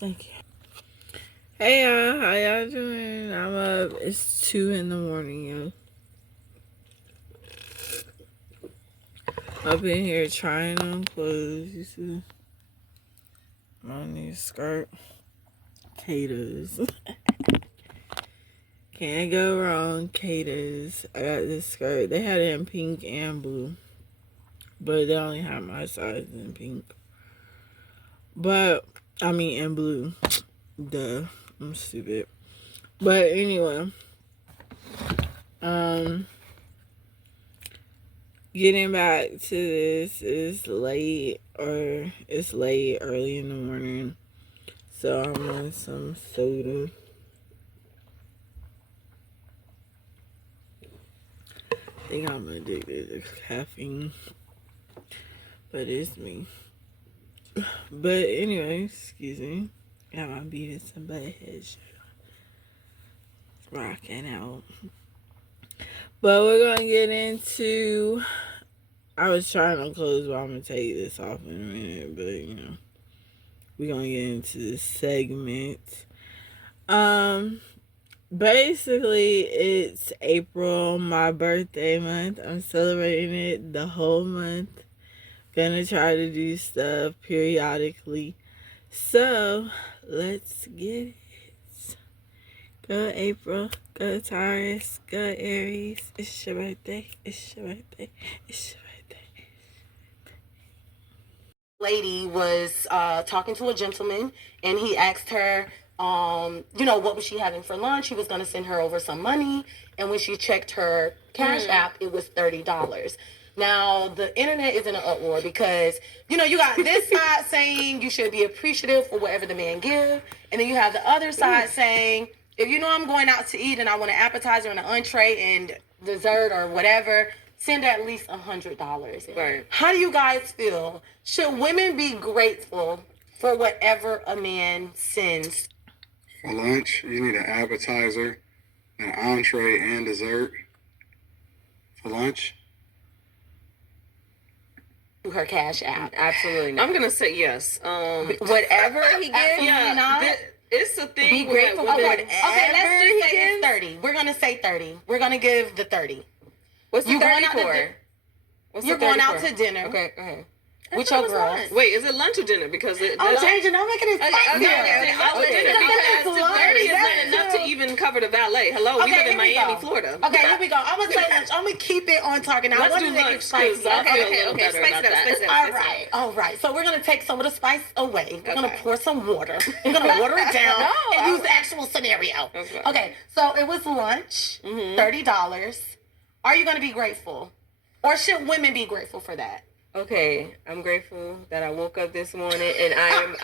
Thank you. Hey y'all, how y'all doing? I'm up. It's 2 in the morning, yo. Up in here trying on clothes. You see my new skirt. Caters. Can't go wrong. Caters. I got this skirt. They had it in pink and blue, but they only had my size in pink. But I mean in blue. Duh. I'm stupid. But anyway, getting back to this is late, or it's late, early in the morning. So I'm on some soda. I think I'm addicted to caffeine, but it's me. But anyway, excuse me. Got my Beavis and Butthead shirt rocking out. But we're gonna get into. I was trying to close, but I'm gonna take this off in a minute. But we're gonna get into this segment. Basically, it's April, my birthday month. I'm celebrating it the whole month. Gonna try to do stuff periodically. So, let's get it. Go April, go Taurus, go Aries. It's your birthday, it's your birthday, it's your birthday. Lady was talking to a gentleman, and he asked her, what was she having for lunch? He was going to send her over some money, and when she checked her cash app, it was $30. Now, the internet is in an uproar because, you got this side saying you should be appreciative for whatever the man give, and then you have the other side saying, if I'm going out to eat and I want an appetizer and an entree and dessert or whatever, send at least $100. Right. How do you guys feel? Should women be grateful for whatever a man sends? For lunch, you need an appetizer, an entree, and dessert. For lunch? Her cash app. Absolutely not. I'm gonna say yes. Whatever he gives, it's a thing. Be grateful for whatever. Okay, let's just say it's 30. We're gonna say 30. We're gonna give the 30. What's the 30 for? You're going out to dinner. Okay, go ahead. With your girl. Wait, is it lunch or dinner? Because I'm changing. I'm making it spicy. Because 30 is not enough to even cover the valet. Hello, we live in Miami, Florida. Okay, here we go. I'm gonna say lunch. I'm gonna keep it on target. Now, let's do lunch. Okay, Spice it up. All right. So we're gonna take some of the spice away. We're gonna pour some water. We're gonna water it down and use the actual scenario. Okay. So it was lunch. $30. Are you gonna be grateful, or should women be grateful for that? Okay, I'm grateful that I woke up this morning, and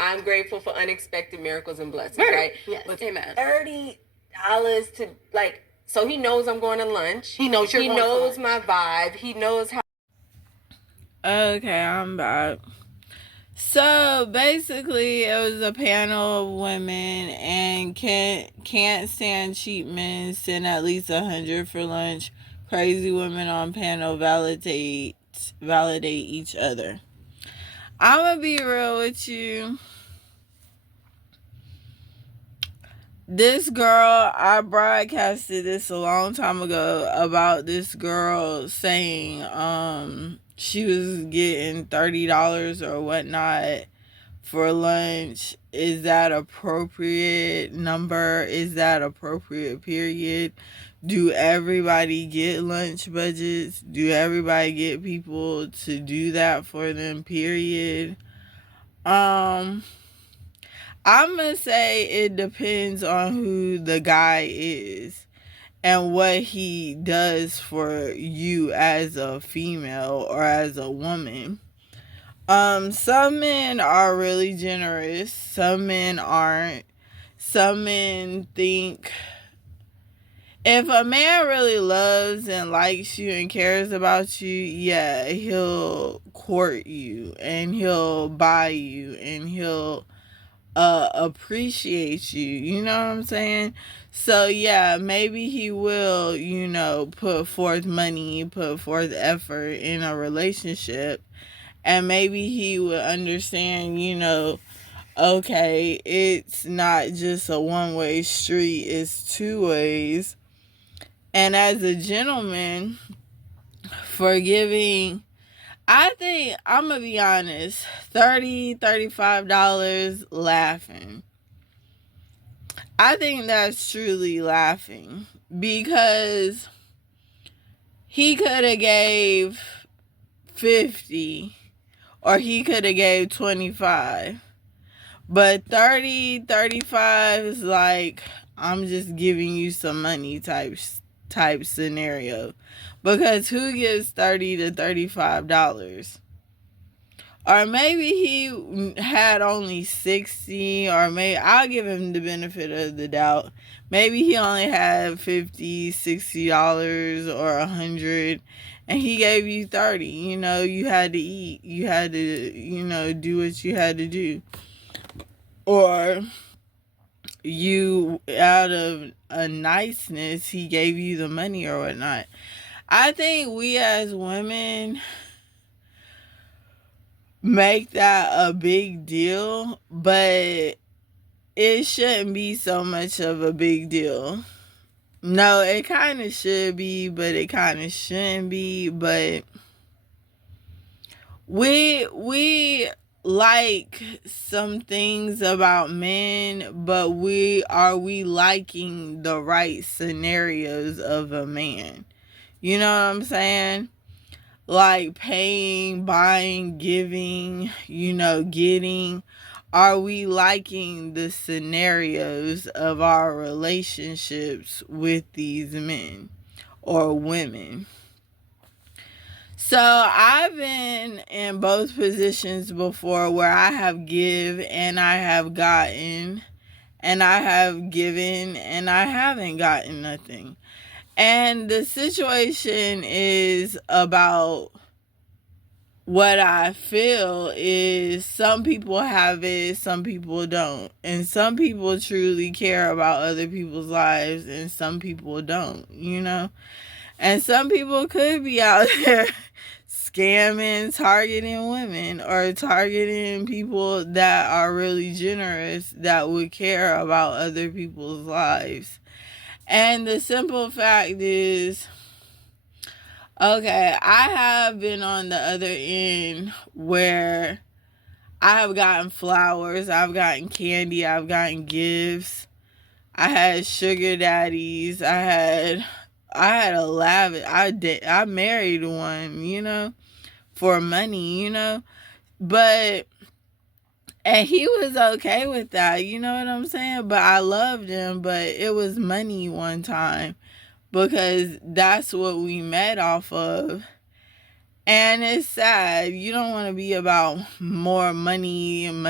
I'm grateful for unexpected miracles and blessings, right? Yes. But $30 to so he knows I'm going to lunch. He knows He knows my vibe. He knows how. Okay, I'm back. So basically, it was a panel of women, and can't stand cheap men. Send at least 100 for lunch. Crazy women on panel validate each other. I'm gonna be real with you. This girl, I broadcasted this a long time ago about this girl saying she was getting $30 or whatnot for lunch. Is that appropriate number? Is that appropriate period? Do everybody get lunch budgets? Do everybody get people to do that for them, period? I'm gonna say it depends on who the guy is and what he does for you as a female or as a woman. Some men are really generous, some men aren't. Some men think if a man really loves and likes you and cares about you, yeah, he'll court you and he'll buy you and he'll appreciate you. You know what I'm saying? So yeah, maybe he will, put forth money, put forth effort in a relationship, and maybe he would understand, okay, it's not just a one-way street, it's two ways. And as a gentleman, forgiving, I think, I'm going to be honest, $35 laughing. I think that's truly laughing, because he could have gave 50 or he could have gave 25. But 30, 35 is like, I'm just giving you some money type scenario. Because who gives $30 to $35? Or maybe he had only 60, or maybe I'll give him the benefit of the doubt. Maybe he only had $50, $60 or $100, and he gave you 30. You know, you had to eat. You had to, do what you had to do. Or you, out of a niceness, he gave you the money or whatnot. I think we as women make that a big deal, but it shouldn't be so much of a big deal. No, it kind of should be, but it kind of shouldn't be. But we like some things about men, but are we liking the right scenarios of a man? You know what I'm saying? Like paying, buying, giving, getting. Are we liking the scenarios of our relationships with these men or women? So I've been in both positions before, where I have give and I have gotten, and I have given and I haven't gotten nothing. And the situation is about what I feel is some people have it, some people don't. And some people truly care about other people's lives, and some people don't, And some people could be out there scamming, targeting women, or targeting people that are really generous, that would care about other people's lives. And the simple fact is, okay, I have been on the other end where I have gotten flowers, I've gotten candy, I've gotten gifts. I had sugar daddies. I had a lavish. I married one, for money, but. And he was okay with that, you know what I'm saying? But I loved him, but it was money one time, because that's what we met off of. And it's sad. You don't want to be about more money. You don't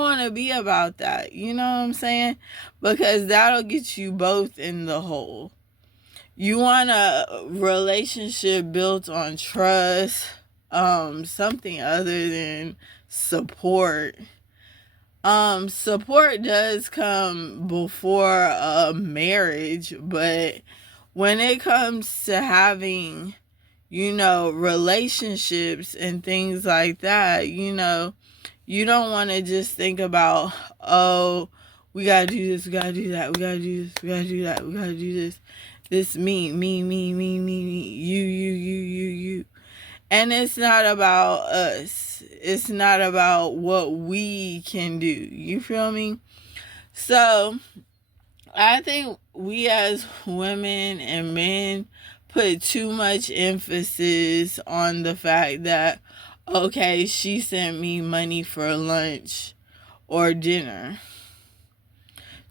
want to be about that. You know what I'm saying? Because that'll get you both in the hole. You want a relationship built on trust, something other than support. Support does come before a marriage, but when it comes to having, relationships and things like that, you don't want to just think about, oh, we gotta do this, we gotta do that, we gotta do this, we gotta do that, we gotta do this. This me, you. And it's not about us. It's not about what we can do. You feel me? So, I think we as women and men put too much emphasis on the fact that, okay, she sent me money for lunch or dinner.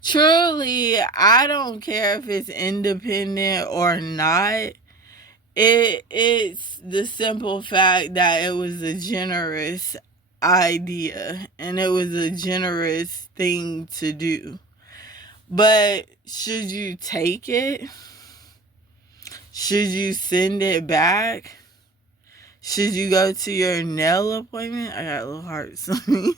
Truly, I don't care if it's independent or not. It's the simple fact that it was a generous idea and it was a generous thing to do. But should you take it? Should you send it back? Should you go to your nail appointment? I got little hearts on me.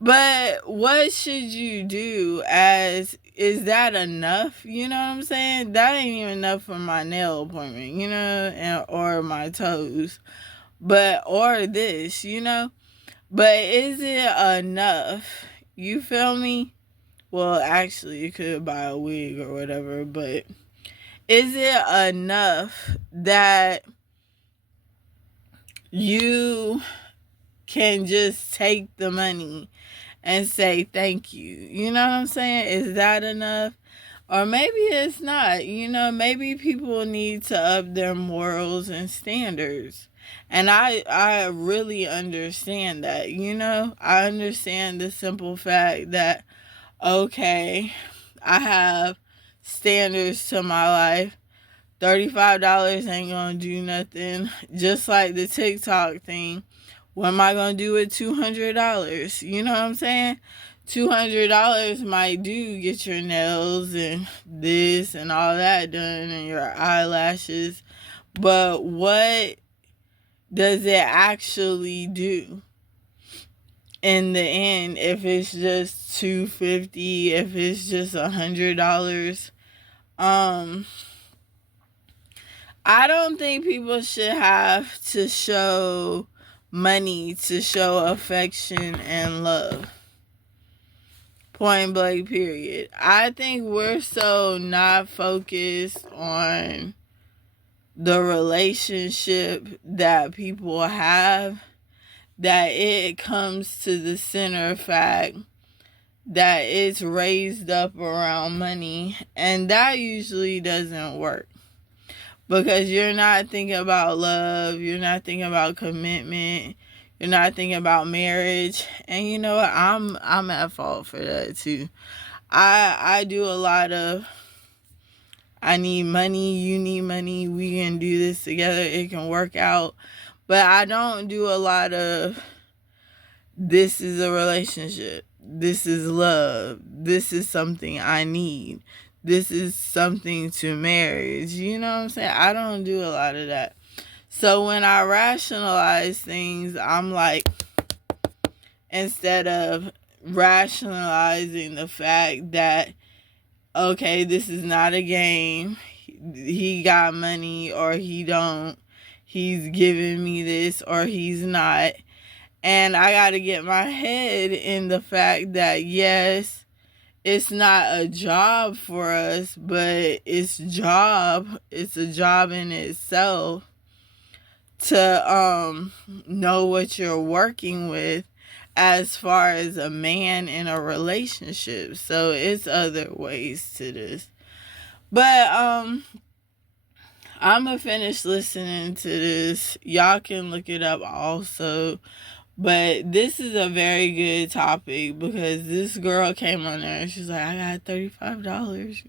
But what should you do? Is that enough? You know what I'm saying? That ain't even enough for my nail appointment, or my toes. But, or this, but is it enough? You feel me? Well, actually, you could buy a wig or whatever, but is it enough that you can just take the money and say thank you? You know what I'm saying? Is that enough? Or maybe it's not. Maybe people need to up their morals and standards. And I really understand that. I understand the simple fact that, okay, I have standards to my life. $35 ain't gonna do nothing. Just like the TikTok thing. What am I gonna do with $200? You know what I'm saying? $200 might do get your nails and this and all that done and your eyelashes. But what does it actually do in the end if it's just $250, if it's just $100? I don't think people should have to show money to show affection and love. Point blank, period. I think we're so not focused on the relationship that people have that it comes to the center fact that it's raised up around money, and that usually doesn't work. Because you're not thinking about love, you're not thinking about commitment, you're not thinking about marriage. And you know what? I'm at fault for that too. I do a lot of I need money, you need money, we can do this together, it can work out. But I don't do a lot of this is a relationship, this is love, this is something I need, this is something to marriage. You know what I'm saying? I don't do a lot of that. So when I rationalize things, I'm like, instead of rationalizing the fact that, okay, this is not a game, he got money or he don't, he's giving me this or he's not. And I got to get my head in the fact that, yes, it's not a job for us, but it's a job in itself to know what you're working with as far as a man in a relationship. So it's other ways to this. But I'm gonna finish listening to this. Y'all can look it up also. But this is a very good topic because this girl came on there and she's like, I got $35.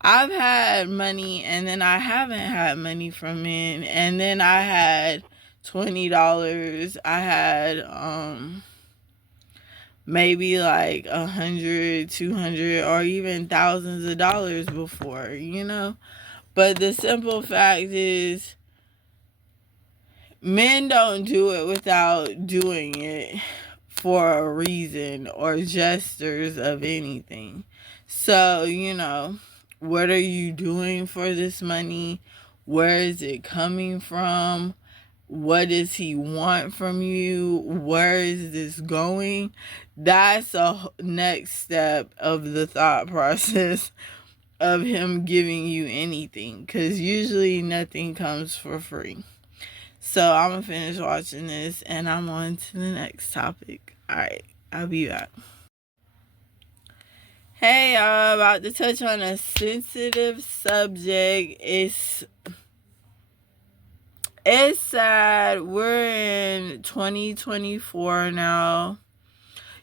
I've had money and then I haven't had money from men. And then I had $20. I had maybe like 100, 200, or even thousands of dollars before, But the simple fact is, men don't do it without doing it for a reason or gestures of anything. So, what are you doing for this money? Where is it coming from? What does he want from you? Where is this going? That's a next step of the thought process of him giving you anything, because usually nothing comes for free. So I'm going to finish watching this and I'm on to the next topic. Alright, I'll be back. Hey, y'all, about to touch on a sensitive subject. It's sad. We're in 2024 now.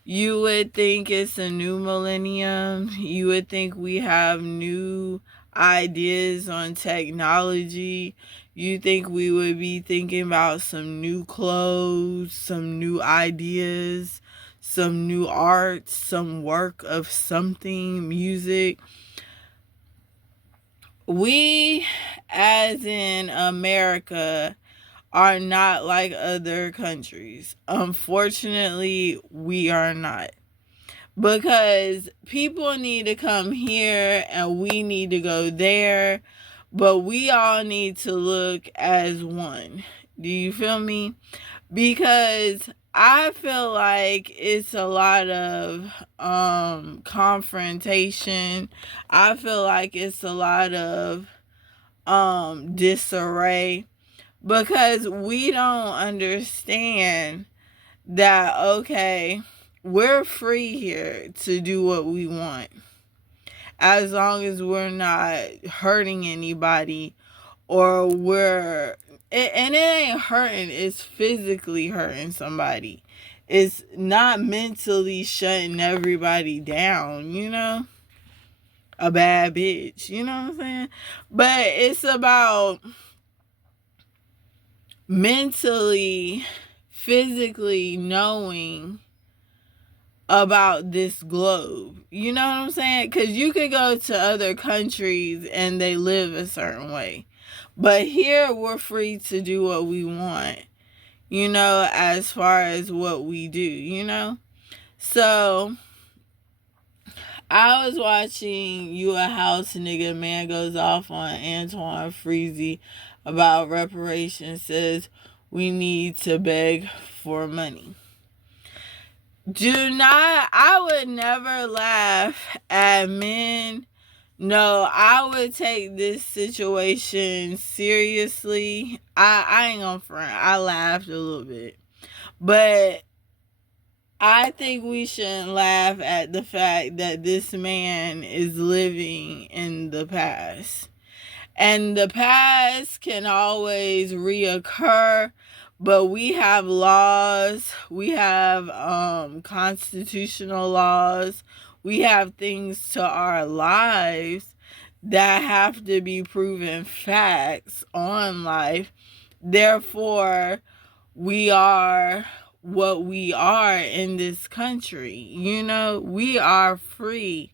You would think it's a new millennium. You would think we have new ideas on technology. You think we would be thinking about some new clothes, some new ideas, some new art, some work of something, music. We, as in America, are not like other countries. Unfortunately, we are not. Because people need to come here and we need to go there. But we all need to look as one. Do you feel me? Because I feel like it's a lot of confrontation. I feel like it's a lot of disarray, because we don't understand that, okay, we're free here to do what we want as long as we're not hurting anybody, or and it ain't hurting, it's physically hurting somebody. It's not mentally shutting everybody down, a bad bitch, you know what I'm saying? But it's about mentally, physically knowing about this globe. You know what I'm saying? Because you could go to other countries and they live a certain way. But here we're free to do what we want, as far as what we do. So I was watching You a House Nigga. Man goes off on Antoine Freezy about reparations, says we need to beg for money. I would never laugh at men. No, I would take this situation seriously. I ain't gonna front. I laughed a little bit. But I think we shouldn't laugh at the fact that this man is living in the past. And the past can always reoccur, but we have laws, we have constitutional laws, we have things to our lives that have to be proven facts on life. Therefore, we are what we are in this country. We are free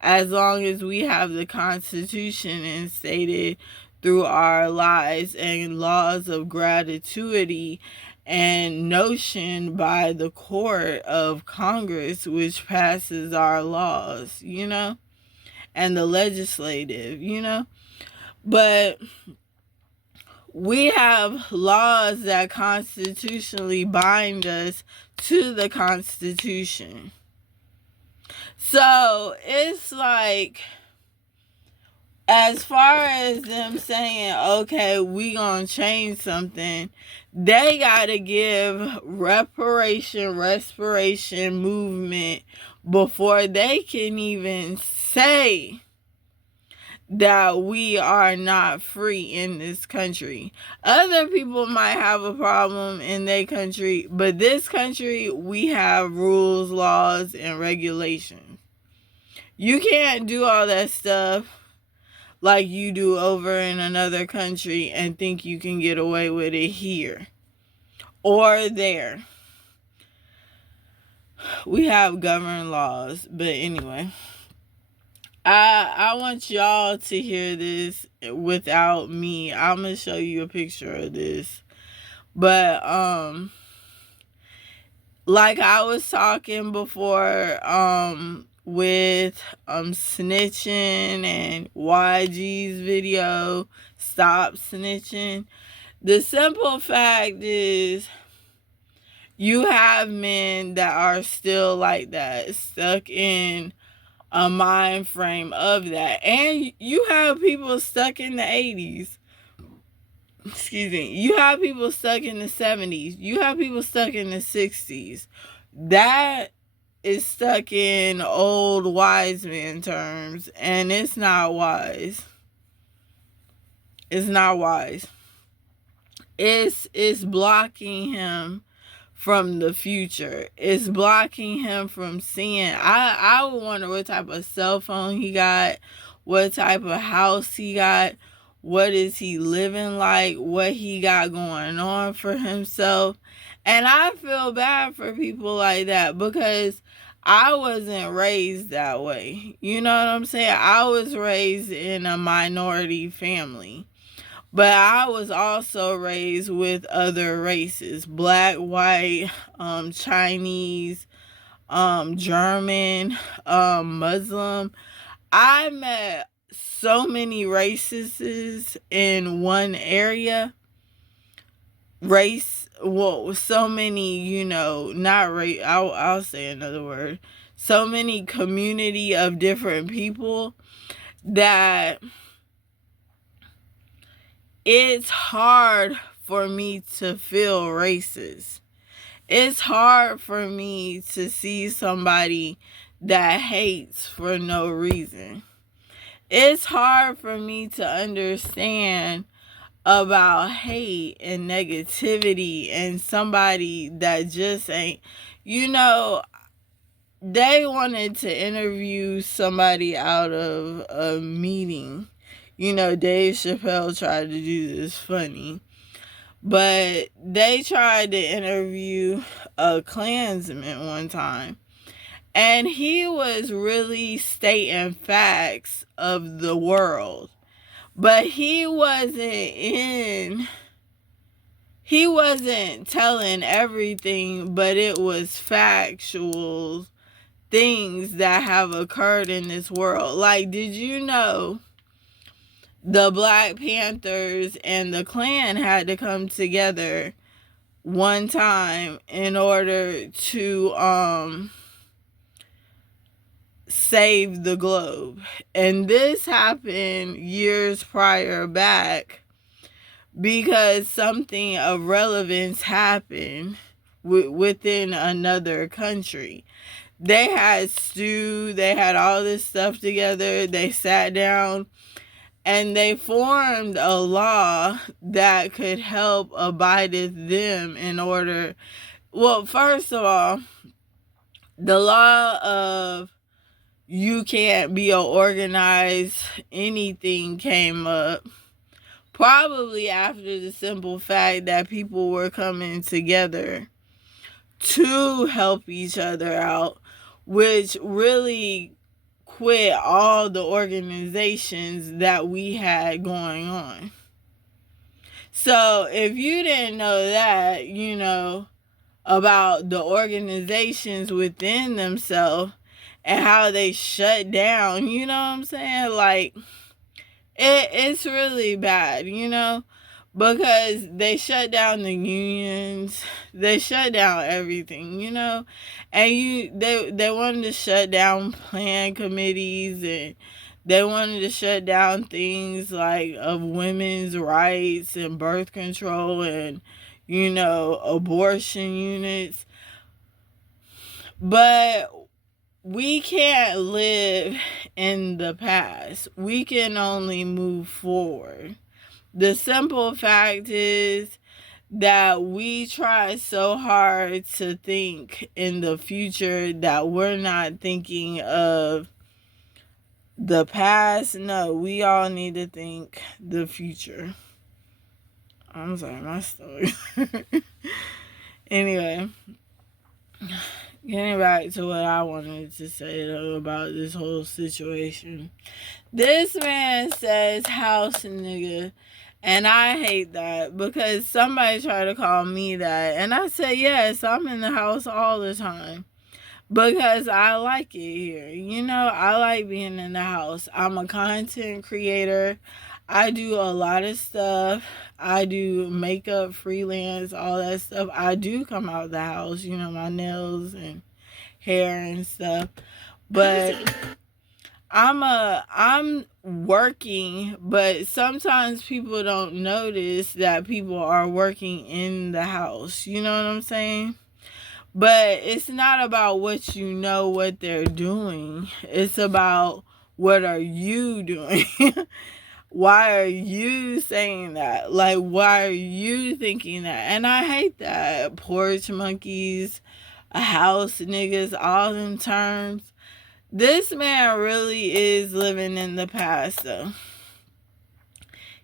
as long as we have the Constitution instated through our lives and laws of gratuity and notion by the court of Congress, which passes our laws, and the legislative. But we have laws that constitutionally bind us to the Constitution. So it's like, as far as them saying, okay, we gonna change something, they gotta give respiration movement before they can even say that we are not free in this country. Other people might have a problem in their country, but this country, we have rules, laws, and regulations. You can't do all that stuff like you do over in another country and think you can get away with it here or there. We have government laws, but anyway, I want y'all to hear this without me. I'm gonna show you a picture of this, but like I was talking before, with snitching and YG's video, Stop Snitching. The simple fact is, you have men that are still like that, stuck in a mind frame of that. And you have people stuck in the 80s. Excuse me. You have people stuck in the 70s. You have people stuck in the 60s. That is stuck in old wise man terms, and it's not wise. It's not wise. It's blocking him from the future. It's blocking him from seeing. I would wonder what type of cell phone he got, what type of house he got, what is he living like, what he got going on for himself. And I feel bad for people like that, because I wasn't raised that way. You know what I'm saying? I was raised in a minority family. But I was also raised with other races: black, white, Chinese, German, Muslim. I met so many races in one area race, well, so many, you know, not race, I'll say another word, so many community of different people that it's hard for me to feel racist. It's hard for me to see somebody that hates for no reason. It's hard for me to understand about hate and negativity and somebody that just ain't, you know, they wanted to interview somebody out of a meeting. You know, Dave Chappelle tried to do this funny, but they tried to interview a Klansman one time. And he was really stating facts of the world. But he wasn't telling everything, but it was factual things that have occurred in this world. Like, did you know the Black Panthers and the Klan had to come together one time in order to save the globe? And this happened years prior back because something of relevance happened within another country. They had stew, they had all this stuff together, they sat down and they formed a law that could help abideth them in order, well, first of all, the law of you can't be a organized anything came up probably after the simple fact that people were coming together to help each other out, which really quit all the organizations that we had going on. So if you didn't know that, you know, about the organizations within themselves and how they shut down, you know what I'm saying? Like, it's really bad, you know, because they shut down the unions, they shut down everything, you know, and they wanted to shut down plan committees, and they wanted to shut down things like of women's rights and birth control and, you know, abortion units. But we can't live in the past. We can only move forward. The simple fact is that we try so hard to think in the future that we're not thinking of the past. No, we all need to think the future. I'm sorry, my story. Anyway, getting back to what I wanted to say though about this whole situation. This man says house nigga, and I hate that because somebody tried to call me that, and I said yes, I'm in the house all the time because I like it here. You know, I like being in the house. I'm a content creator. I do a lot of stuff. I do makeup, freelance, all that stuff. I do come out the house, you know, my nails and hair and stuff. But I'm working, but sometimes people don't notice that people are working in the house. You know what I'm saying? But it's not about what you know what they're doing. It's about what are you doing? Why are you saying that? Like, why are you thinking that? And I hate that. Porch monkeys, house niggas, all them terms. This man really is living in the past, though.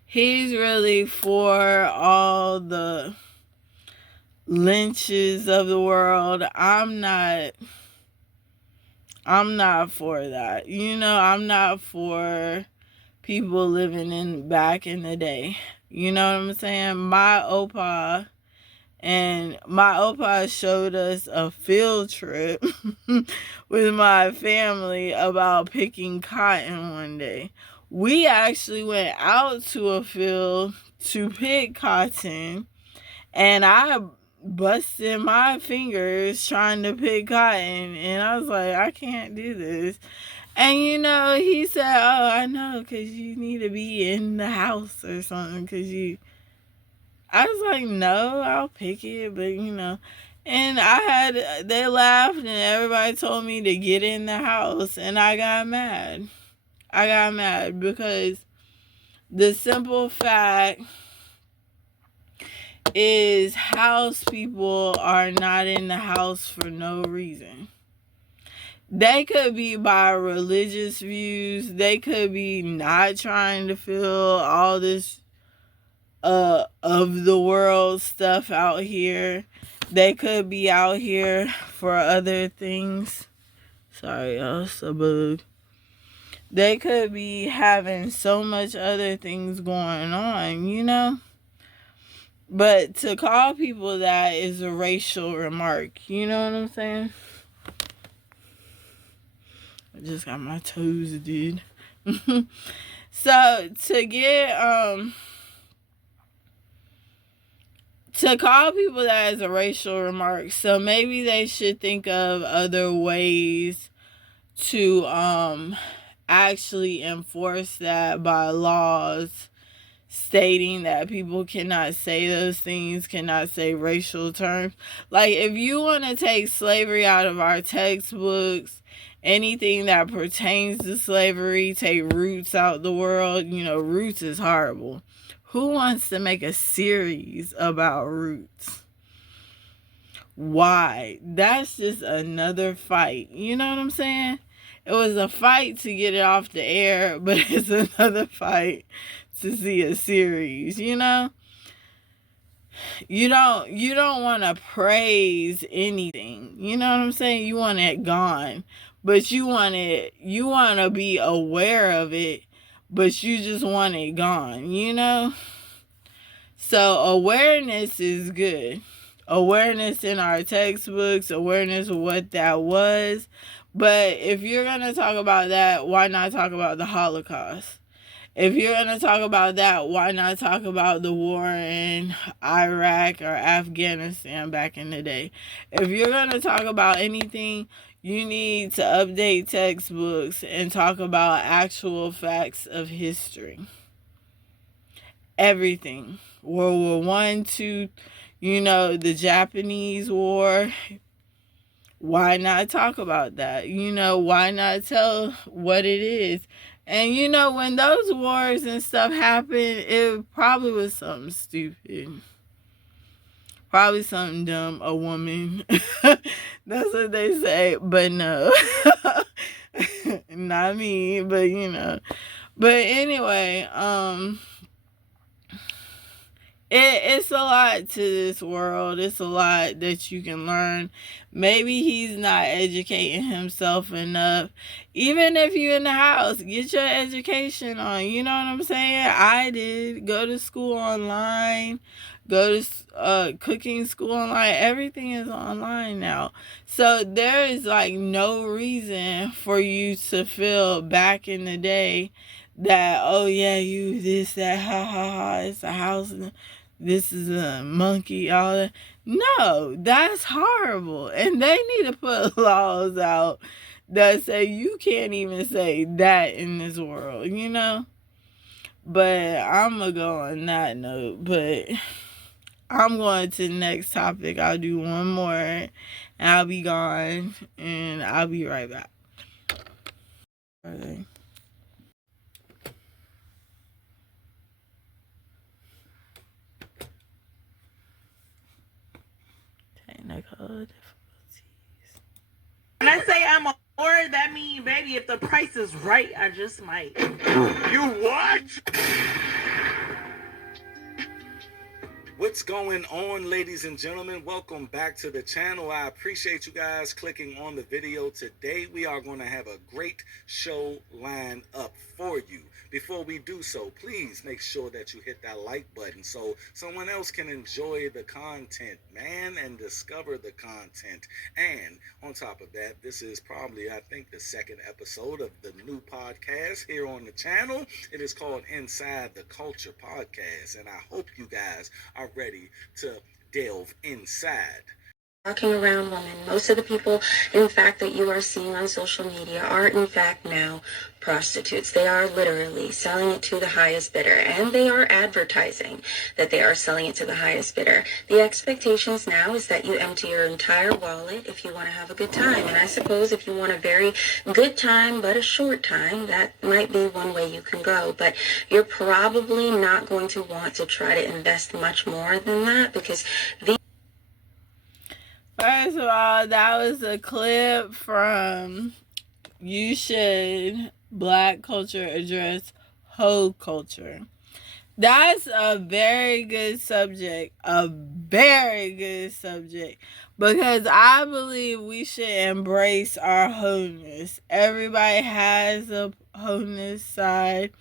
He's really for all the lynches of the world. I'm not for that. You know, I'm not for people living in back in the day. You know what I'm saying? My opa showed us a field trip with my family about picking cotton one day. We actually went out to a field to pick cotton, And I busted my fingers trying to pick cotton, and I was like, I can't do this. And he said, oh, I know, because you need to be in the house or something, because I was like, no, I'll pick it, but and they laughed and everybody told me to get in the house, and I got mad. Because the simple fact is house people are not in the house for no reason. They could be by religious views. They could be not trying to feel all this of the world stuff out here. They could be out here for other things. Sorry, y'all, it's a bug. They could be having so much other things going on, But to call people that is a racial remark. You know what I'm saying? I just got my toes, dude. So to call people that as a racial remark, so maybe they should think of other ways to actually enforce that by laws stating that people cannot say those things, cannot say racial terms. Like, if you want to take slavery out of our textbooks, anything that pertains to slavery, take Roots out the world. Roots is horrible. Who wants to make a series about Roots? Why? That's just another fight. You know what I'm saying? It was a fight to get it off the air, but it's another fight to see a series. You don't want to praise anything. You know what I'm saying? You want it gone, but you want to be aware of it, but you just want it gone. So awareness is good. Awareness in our textbooks, awareness of what that was. But if you're going to talk about that, why not talk about the Holocaust? If you're going to talk about that, why not talk about the war in Iraq or Afghanistan back in the day? If you're going to talk about anything, you need to update textbooks and talk about actual facts of history. Everything. World War I, II, the Japanese War. Why not talk about that? Why not tell what it is? And when those wars and stuff happened, it probably was something stupid. Probably something dumb, a woman. That's what they say. But no. Not me, but But anyway, it's a lot to this world. It's a lot that you can learn. Maybe he's not educating himself enough. Even if you're in the house, get your education on. You know what I'm saying? I did. Go to school online. Go to cooking school online. Everything is online now. So there is no reason for you to feel back in the day that, oh yeah, you this, that, ha ha ha, it's a house, this is a monkey, all that. No, that's horrible. And they need to put laws out that say you can't even say that in this world, But I'm going to go on that note. But I'm going to the next topic. I'll do one more and I'll be gone. And I'll be right back. Okay. Technical difficulties. When I say I'm a whore, that means, baby, if the price is right, I just might. You what? What's going on, ladies and gentlemen? Welcome back to the channel. I appreciate you guys clicking on the video. Today we are going to have a great show lined up for you. Before we do so, please make sure that you hit that like button so someone else can enjoy the content, man, and discover the content. And on top of that, this is probably, I think, the second episode of the new podcast here on the channel. It is called Inside the Culture Podcast, and I hope you guys are ready to delve inside. Walking around women. Most of the people, in fact, that you are seeing on social media are, in fact, now prostitutes. They are literally selling it to the highest bidder, and they are advertising that they are selling it to the highest bidder. The expectations now is that you empty your entire wallet if you want to have a good time. And I suppose if you want a very good time, but a short time, that might be one way you can go. But you're probably not going to want to try to invest much more than that, because the First of all, that was a clip from You Should Black Culture Address Hoe Culture. That's a very good subject. A very good subject. Because I believe we should embrace our wholeness. Everybody has a wholeness side.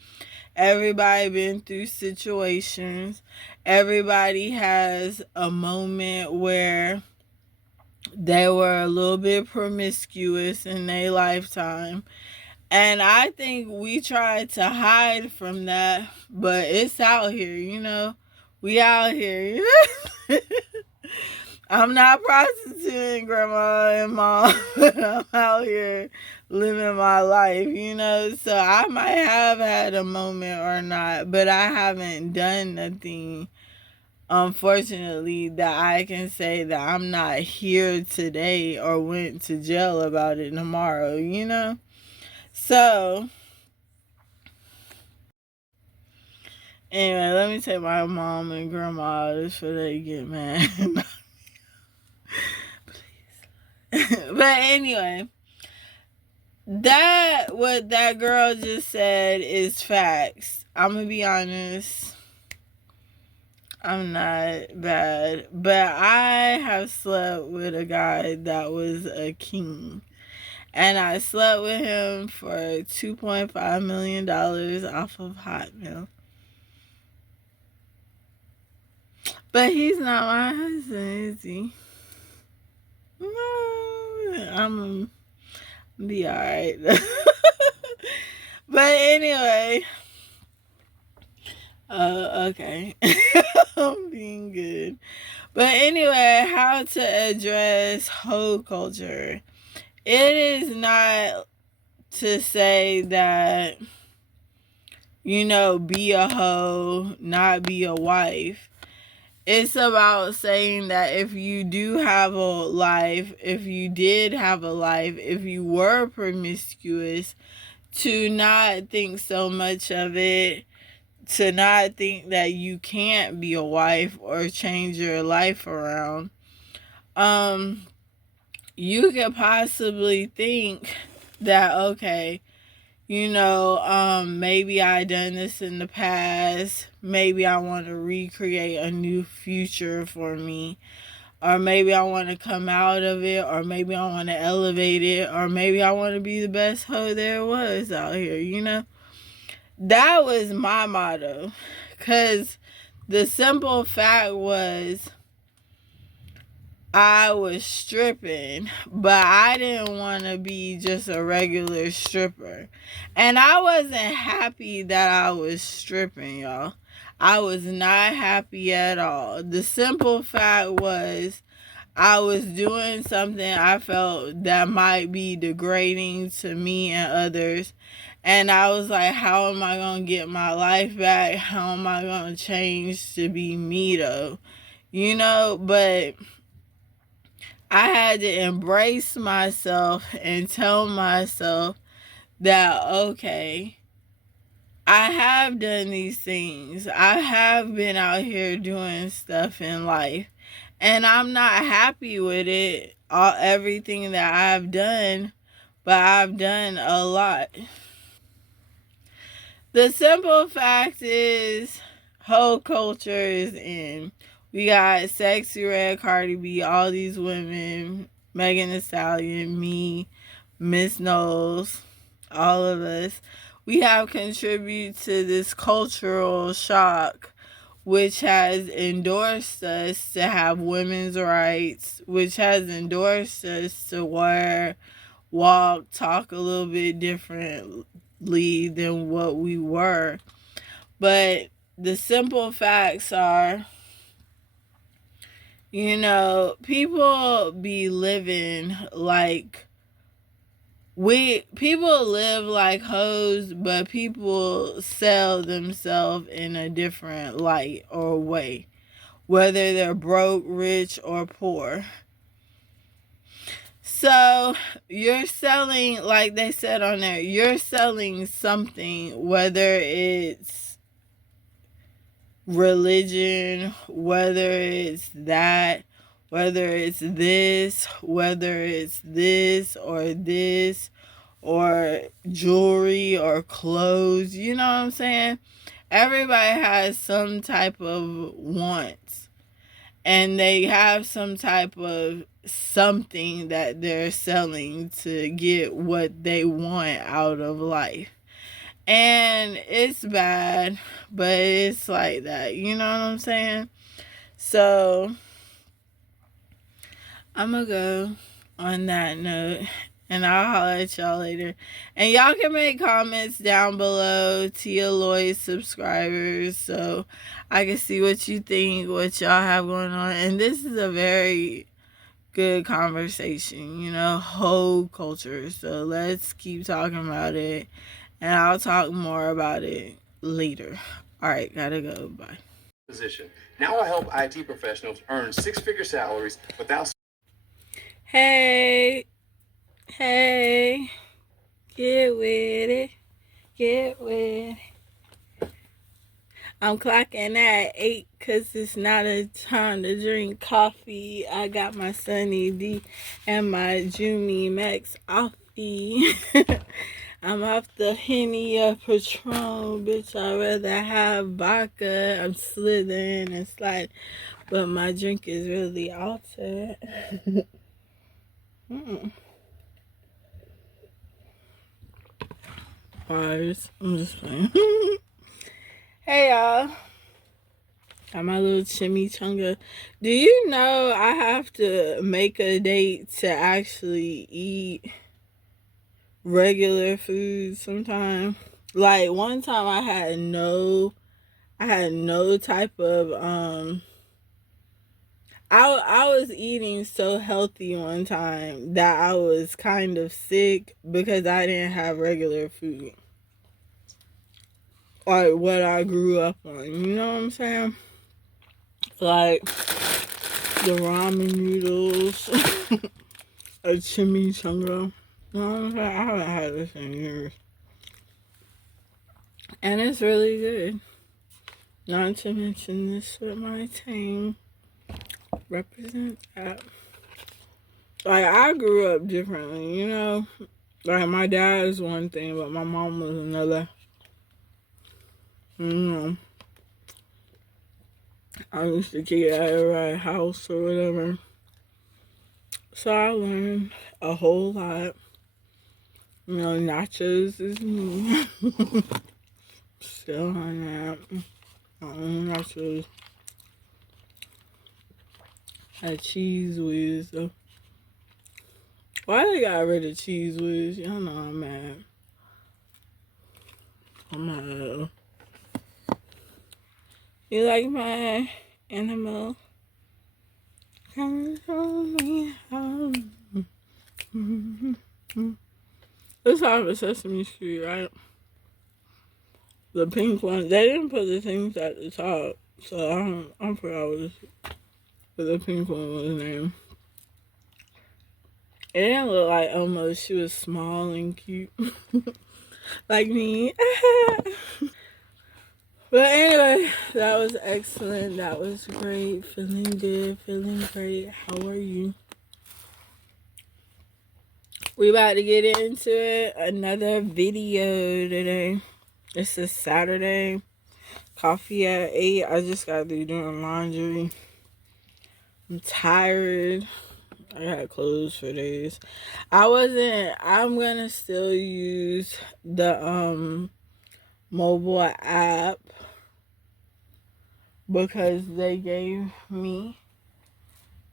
Everybody been through situations. Everybody has a moment where they were a little bit promiscuous in their lifetime. And I think we try to hide from that, but it's out here, you know. We out here, you know. I'm not prostituting grandma and mom. I'm out here living my life, you know. So I might have had a moment or not, but I haven't done nothing, unfortunately, that I can say that I'm not here today or went to jail about it tomorrow, you know? So, anyway, let me take my mom and grandma out before they get mad. Please. But anyway, what that girl just said is facts. I'm gonna be honest. I'm not bad, but I have slept with a guy that was a king. And I slept with him for $2.5 million off of Hotmail. But he's not my husband, is he? No, I'm gonna be alright. But anyway. Okay. I'm being good. But anyway, how to address hoe culture. It is not to say that, you know, be a hoe, not be a wife. It's about saying that if you do have a life, if you did have a life, if you were promiscuous, to not think so much of it, to not think that you can't be a wife or change your life around. You could possibly think that, okay, you know, maybe I done this in the past. Maybe I want to recreate a new future for me. Or maybe I want to come out of it. Or maybe I want to elevate it. Or maybe I want to be the best hoe there was out here, you know? That was my motto. Because the simple fact was, I was stripping, but I didn't want to be just a regular stripper. And I wasn't happy that I was stripping, y'all. I was not happy at all. The simple fact was, I was doing something I felt that might be degrading to me and others. And I was like, how am I going to get my life back? How am I going to change to be me, though? You know, but I had to embrace myself and tell myself that, okay, I have done these things. I have been out here doing stuff in life. And I'm not happy with it, everything that I've done, but I've done a lot. The simple fact is, whole culture is in. We got Sexy Red, Cardi B, all these women, Megan Thee Stallion, me, Miss Knowles, all of us. We have contributed to this cultural shock, which has endorsed us to have women's rights, which has endorsed us to wear, walk, talk a little bit differently than what we were. But the simple facts are, You know, people be living like people live like hoes, but people sell themselves in a different light or way, whether they're broke, rich, or poor. So you're selling, like they said on there, you're selling something, whether it's religion, whether it's that, whether it's this, whether it's this, or jewelry, or clothes. You know what I'm saying? Everybody has some type of wants, and they have some type of something that they're selling to get what they want out of life. And it's bad, but it's like that. You know what I'm saying? So I'm gonna go on that note, and I'll holler at y'all later. And y'all can make comments down below, Tia Lloyd subscribers, so I can see what you think, what y'all have going on. And this is a very good conversation, you know, whole culture. So let's keep talking about it, and I'll talk more about it later. All right, gotta go. Bye. Position. Now I help IT professionals earn six-figure salaries without. Hey, get with it, get with it. I'm clocking at 8 because it's not a time to drink coffee. I got my Sunny D and my Jumi Max offie. I'm off the Henny of Patron, bitch. I'd rather have vodka. I'm slithering and sliding, but my drink is really altered. Bars. I'm just playing. Hey y'all. Got my little chimichanga. Do you know I have to make a date to actually eat regular food sometime? Like one time I had no type of I was eating so healthy one time that I was kind of sick because I didn't have regular food. Like what I grew up on, you know what I'm saying? Like the ramen noodles, a chimichanga. You know what I'm saying? I haven't had this in years. And it's really good. Not to mention this with my team. Represent that. Like, I grew up differently, you know? Like, my dad is one thing, but my mom was another. You know? I used to kick it at everybody's house or whatever. So I learned a whole lot. You know, nachos is me. Still on that. Nachos. Had Cheese Whiz, though. Why they got rid of Cheese Whiz? Y'all know I'm mad. I'm mad. You like my animal? Come show me how. This off of Sesame Street, right? The pink one. They didn't put the things at the top, so I forgot what the pink one was named. It didn't look like Elmo. She was small and cute. Like me. But anyway, that was excellent. That was great. Feeling good. Feeling great. How are you? We about to get into it. Another video today. It's a Saturday. Coffee at 8. I just got through doing laundry. I'm tired. I got clothes for days. I'm gonna still use the mobile app because they gave me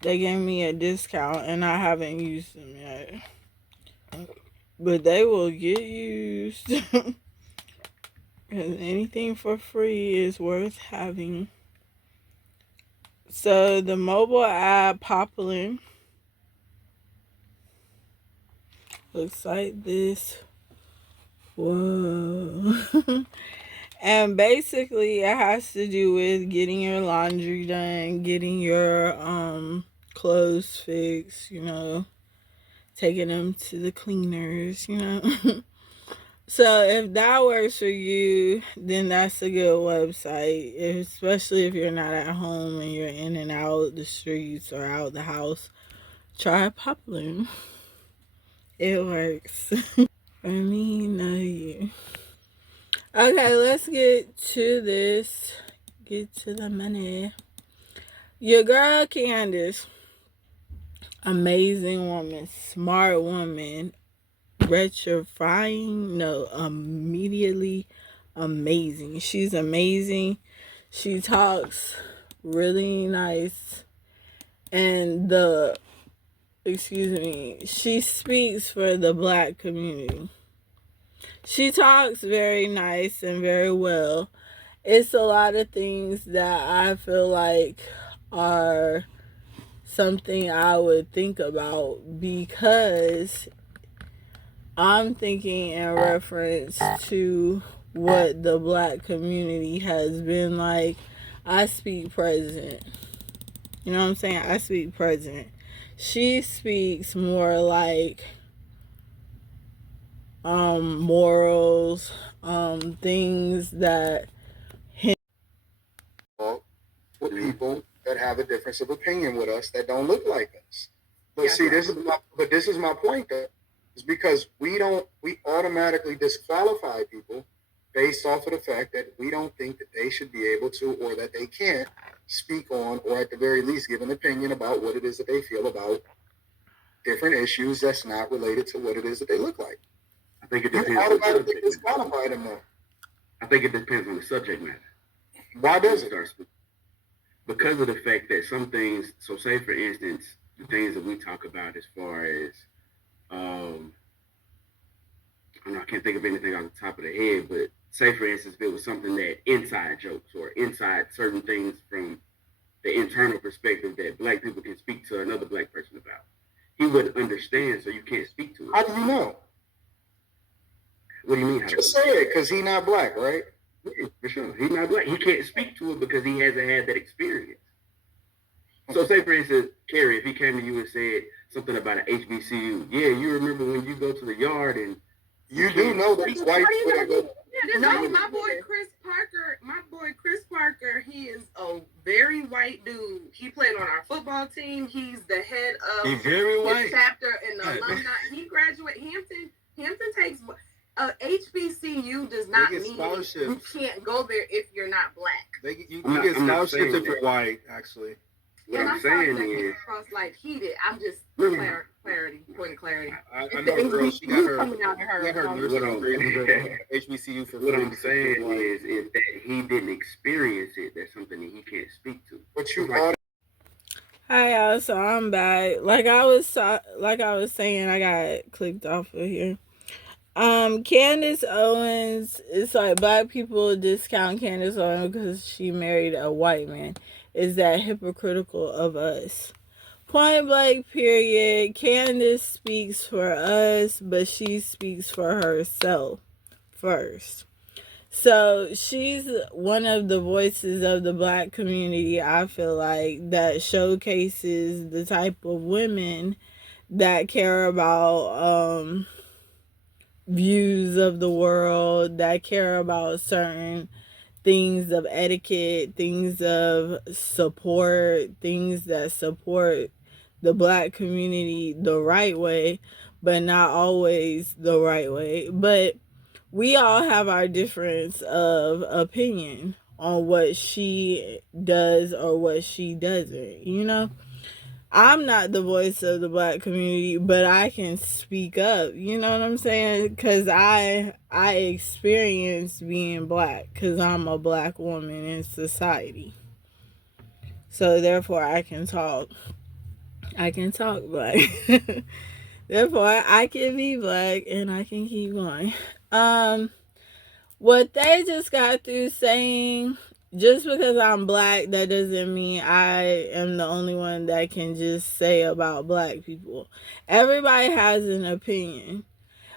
a discount and I haven't used them yet. But they will get used. Because anything for free is worth having. So the mobile app Poplin looks like this. Whoa. And basically it has to do with getting your laundry done, getting your clothes fixed, taking them to the cleaners, So if that works for you, then that's a good website, especially if you're not at home and you're in and out the streets or out the house. Try Poplin. It works. For me, know you. Okay, let's get to this. Get to the money. Your girl Candace, amazing woman, smart woman, immediately amazing. She's amazing. She talks really nice, and she speaks for the Black community. She talks very nice and very well. It's a lot of things that I feel like are something I would think about, because I'm thinking in reference to what the Black community has been like. I speak present. You know what I'm saying? I speak present. She speaks more like morals, things that with people that have a difference of opinion with us that don't look like us. But see, this is my point though. It's because we automatically disqualify people based off of the fact that we don't think that they should be able to, or that they can't speak on, or at the very least give an opinion about what it is that they feel about different issues that's not related to what it is that they look like. I think it depends. You automatically disqualify them though. I think it depends on the subject matter. Why does it? Because of the fact that some things, so say for instance, the things that we talk about as far as, I can't think of anything off the top of the head, but say for instance, if it was something that inside jokes or inside certain things from the internal perspective that Black people can speak to another Black person about, he wouldn't understand, so you can't speak to it. How do you know? What do you mean? Just say it, because he's not Black, right? Yeah, for sure. He's not Black. He can't speak to it because he hasn't had that experience. So say for instance, Kerry, if he came to you and said something about an HBCU, yeah, you remember when you go to the yard and you do know that white people that go. My boy Chris Parker, he is a very white dude. He played on our football team. He's the head of He's very white. chapter and the alumni. He graduated Hampton takes HBCU does not mean you can't go there if you're not Black. You get scholarships if you're white, actually. What I'm saying is, across like heated. I'm just point of clarity. I know the girl. She got her nursing degree HBCU for. What I'm saying is that he didn't experience it. That's something that he can't speak to. But you Hi y'all, so I'm back. Like I was saying, I got clicked off of here. Candace Owens, it's like Black people discount Candace Owens because she married a white man. Is that hypocritical of us? Point blank, period. Candace speaks for us, but she speaks for herself first. So she's one of the voices of the Black community, I feel like, that showcases the type of women that care about views of the world, that care about certain things of etiquette, things of support, things that support the Black community the right way, but not always the right way. But we all have our difference of opinion on what she does or what she doesn't, I'm not the voice of the Black community, but I can speak up, you know what I'm saying? Because I experience being Black, because I'm a Black woman in society. So therefore I can talk. I can talk Black. Therefore I can be Black and I can keep going. What they just got through saying just because I'm black, that doesn't mean I am the only one that can just say about black people. Everybody has an opinion,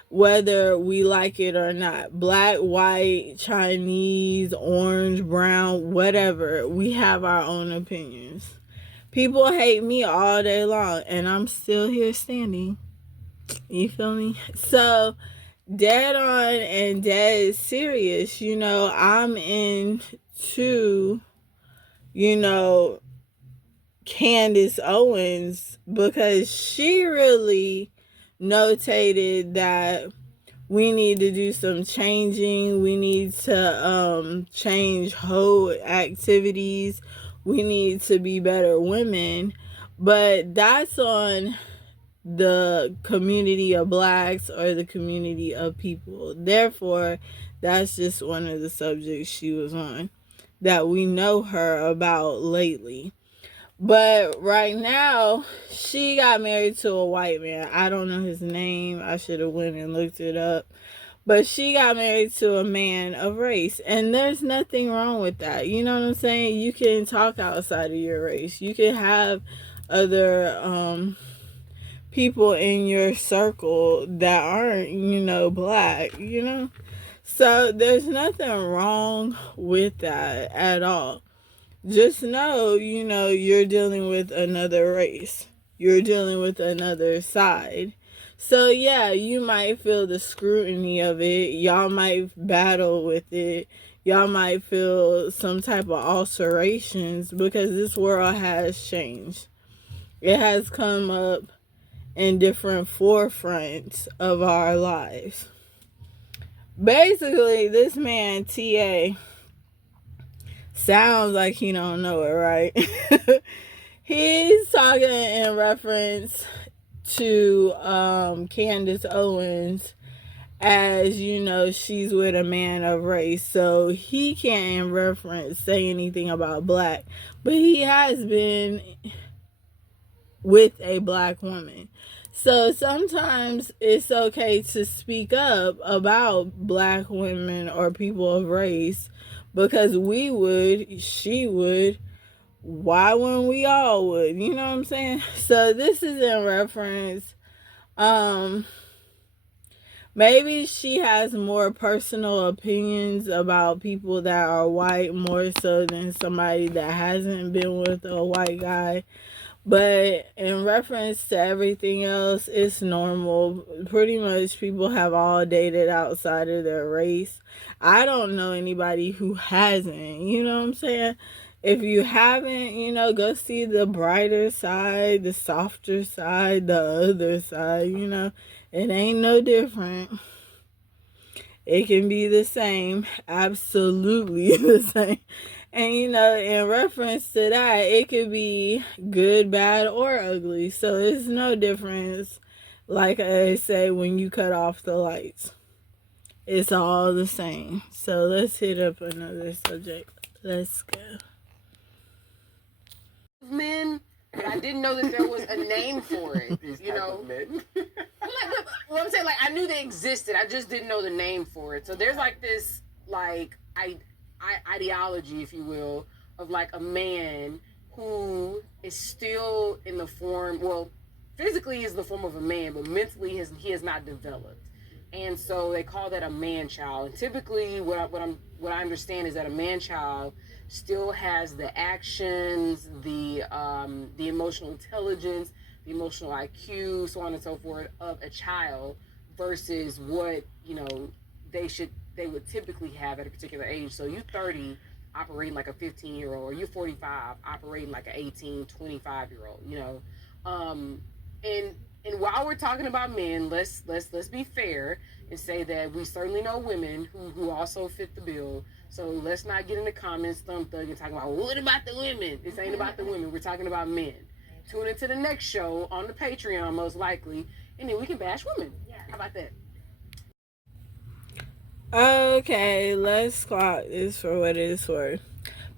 whether we like it or not. Black, white, Chinese, orange, brown, whatever. We have our own opinions. People hate me all day long, and I'm still here standing. You feel me? So, dead on and dead serious, I'm into, Candace Owens, because she really notated that we need to do some changing. We need to change whole activities. We need to be better women. But that's on the community of blacks or the community of people. Therefore, that's just one of the subjects she was on that we know her about lately. But right now, she got married to a white man. I don't know his name. I should have went and looked it up. But she got married to a man of race. And there's nothing wrong with that. You know what I'm saying? You can talk outside of your race. You can have other people in your circle that aren't, black, So there's nothing wrong with that at all. Just know, you're dealing with another race. You're dealing with another side. So, yeah, you might feel the scrutiny of it. Y'all might battle with it. Y'all might feel some type of ulcerations because this world has changed. It has come up in different forefronts of our lives. Basically, this man, T.A., sounds like he don't know it, right? He's talking in reference to Candace Owens as, she's with a man of race. So he can't in reference say anything about black. But he has been with a black woman. So sometimes it's okay to speak up about black women or people of race, because she would, why wouldn't we all would? You know what I'm saying? So this is in reference, maybe she has more personal opinions about people that are white, more so than somebody that hasn't been with a white guy. But in reference to everything else, it's normal. Pretty much people have all dated outside of their race. I don't know anybody who hasn't, you know what I'm saying? If you haven't, go see the brighter side, the softer side, the other side, It ain't no different. It can be the same, absolutely the same. And, in reference to that, it could be good, bad, or ugly. So it's no difference, like I say, when you cut off the lights. It's all the same. So let's hit up another subject. Let's go. Men, but I didn't know that there was a name for it. These type of men. Well, I'm saying, I knew they existed. I just didn't know the name for it. So there's this, ideology, if you will, of a man who is still in the form, physically he's the form of a man, but mentally he has not developed. And so they call that a man child. And typically what I understand is that a man child still has the actions, the emotional intelligence, the emotional IQ, so on and so forth, of a child versus what, they would typically have at a particular age. So you 30 operating like a 15-year-old, or you 45 operating like an 18, 25-year-old, And while we're talking about men, let's be fair and say that we certainly know women who also fit the bill. So let's not get in the comments, thumb thug, and talking about, well, what about the women? This ain't about the women. We're talking about men. Tune into the next show on the Patreon, most likely, and then we can bash women. How about that? Okay, let's clock this for what it's worth.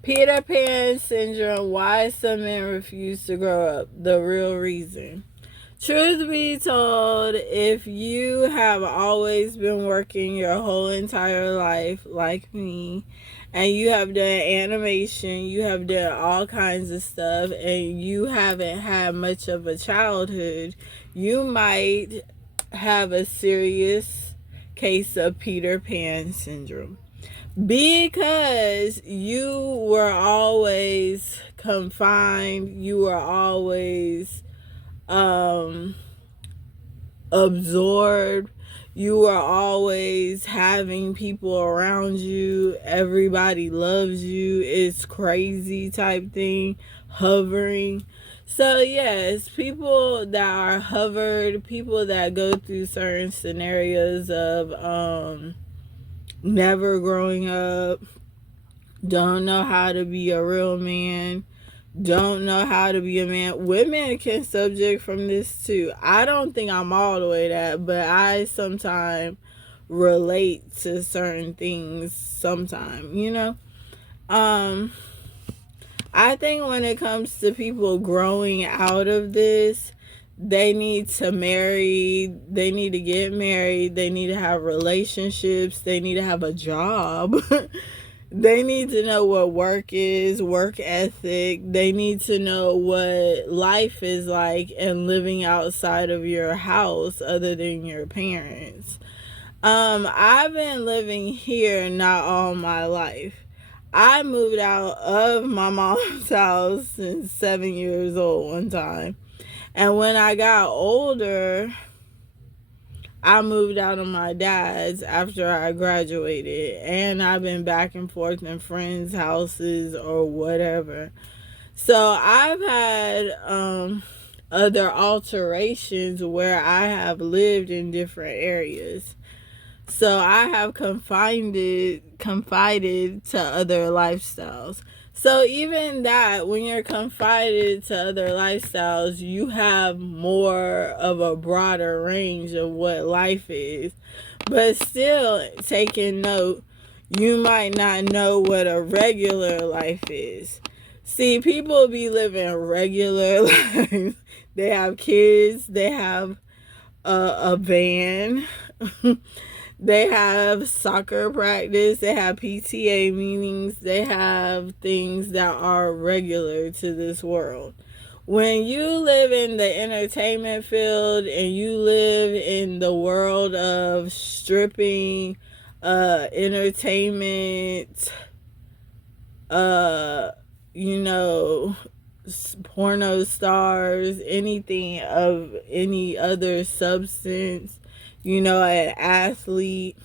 Peter Pan syndrome, why some men refuse to grow up, the real reason. Truth be told, if you have always been working your whole entire life like me, and you have done animation, you have done all kinds of stuff, and you haven't had much of a childhood, you might have a serious case of Peter Pan syndrome. Because you were always confined, you were always absorbed, you were always having people around you, everybody loves you, it's crazy type thing, hovering. So yes, people that are hovered, people that go through certain scenarios of never growing up, don't know how to be a real man, don't know how to be a man. Women can subject from this too. I don't think I'm all the way that, but I sometimes relate to certain things sometimes, you know. I think when it comes to people growing out of this, they need to marry, they need to get married, they need to have relationships, they need to have a job. They need to know what work is, work ethic. They need to know what life is like and living outside of your house other than your parents. I've been living here not all my life. I moved out of my mom's house since 7 years old one time. And when I got older, I moved out of my dad's after I graduated, and I've been back and forth in friends' houses or whatever. So I've had other alterations where I have lived in different areas. So I have confided to other lifestyles. So even that, when you're confided to other lifestyles, you have more of a broader range of what life is. But still, taking note, you might not know what a regular life is. See, people be living regular lives. They have kids, they have a van. They have soccer practice, they have PTA meetings, they have things that are regular to this world. When you live in the entertainment field and you live in the world of stripping, entertainment, porno stars, anything of any other substance, an athlete,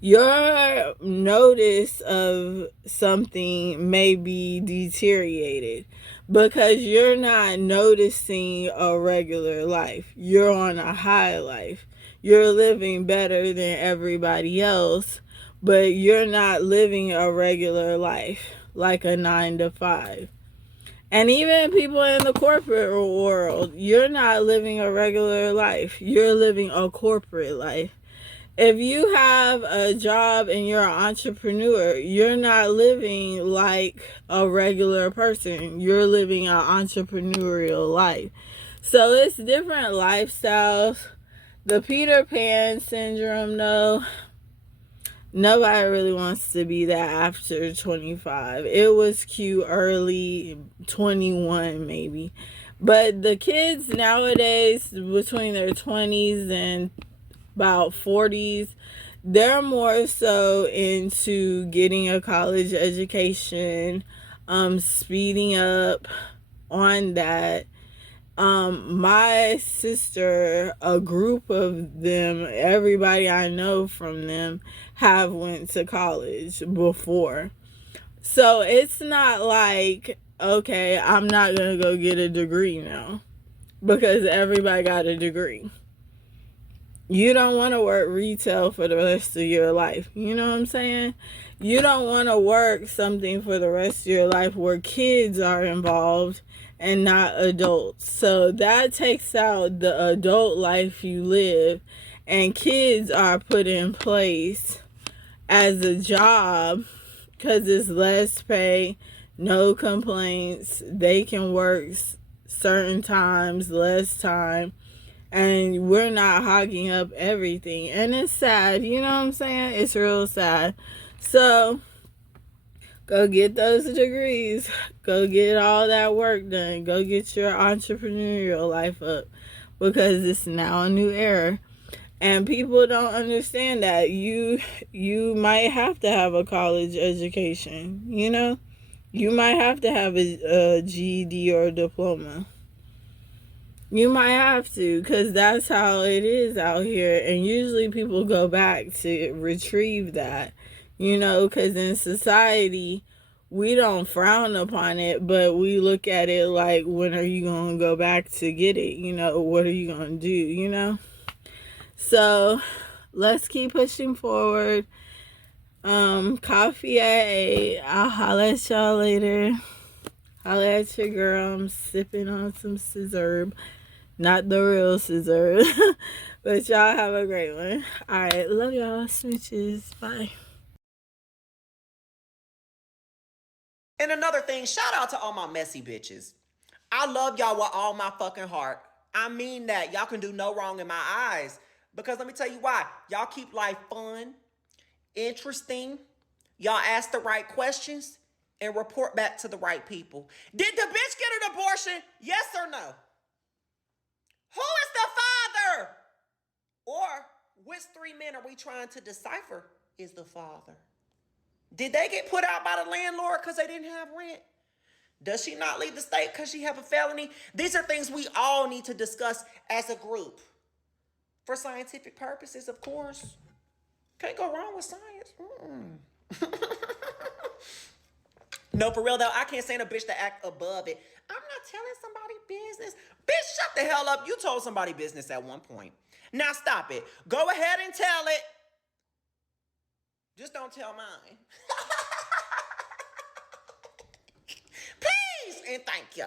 your notice of something may be deteriorated because you're not noticing a regular life. You're on a high life. You're living better than everybody else, but you're not living a regular life like a 9 to 5. And even people in the corporate world, you're not living a regular life. You're living a corporate life. If you have a job and you're an entrepreneur, you're not living like a regular person. You're living an entrepreneurial life. So it's different lifestyles. The Peter Pan syndrome, though, nobody really wants to be that after 25. It was cute early, 21 maybe. But the kids nowadays, between their 20s and about 40s, they're more so into getting a college education, speeding up on that. My sister, a group of them, everybody I know from them have went to college before. So it's not like, okay, I'm not gonna go get a degree now because everybody got a degree. You don't want to work retail for the rest of your life. You know what I'm saying? You don't want to work something for the rest of your life where kids are involved and not adults. So that takes out the adult life you live, and kids are put in place as a job because it's less pay, no complaints. They can work certain times, less time, and we're not hogging up everything. And it's sad, you know what I'm saying? It's real sad. So go get those degrees. Go get all that work done. Go get your entrepreneurial life up, because it's now a new era. And people don't understand that you might have to have a college education, you know? You might have to have a GED or a diploma. You might have to, because that's how it is out here. And usually people go back to retrieve that, you know, because in society, we don't frown upon it, but we look at it like, when are you going to go back to get it? You know, what are you going to do, you know? So let's keep pushing forward. Coffee at 8. I'll holla at y'all later. Holla at your girl. I'm sipping on some scissor. Not the real scissor. But y'all have a great one. Alright, love y'all. Smooches. Bye. And another thing, shout out to all my messy bitches. I love y'all with all my fucking heart. I mean that. Y'all can do no wrong in my eyes. Because let me tell you why. Y'all keep life fun, interesting. Y'all ask the right questions and report back to the right people. Did the bitch get an abortion? Yes or no? Who is the father? Or which 3 men are we trying to decipher is the father? Did they get put out by the landlord because they didn't have rent? Does she not leave the state because she have a felony? These are things we all need to discuss as a group. For scientific purposes, of course. Can't go wrong with science. No, for real though, I can't stand a bitch to act above it. I'm not telling somebody business. Bitch, shut the hell up. You told somebody business at one point. Now stop it. Go ahead and tell it. Just don't tell mine. Peace and thank you.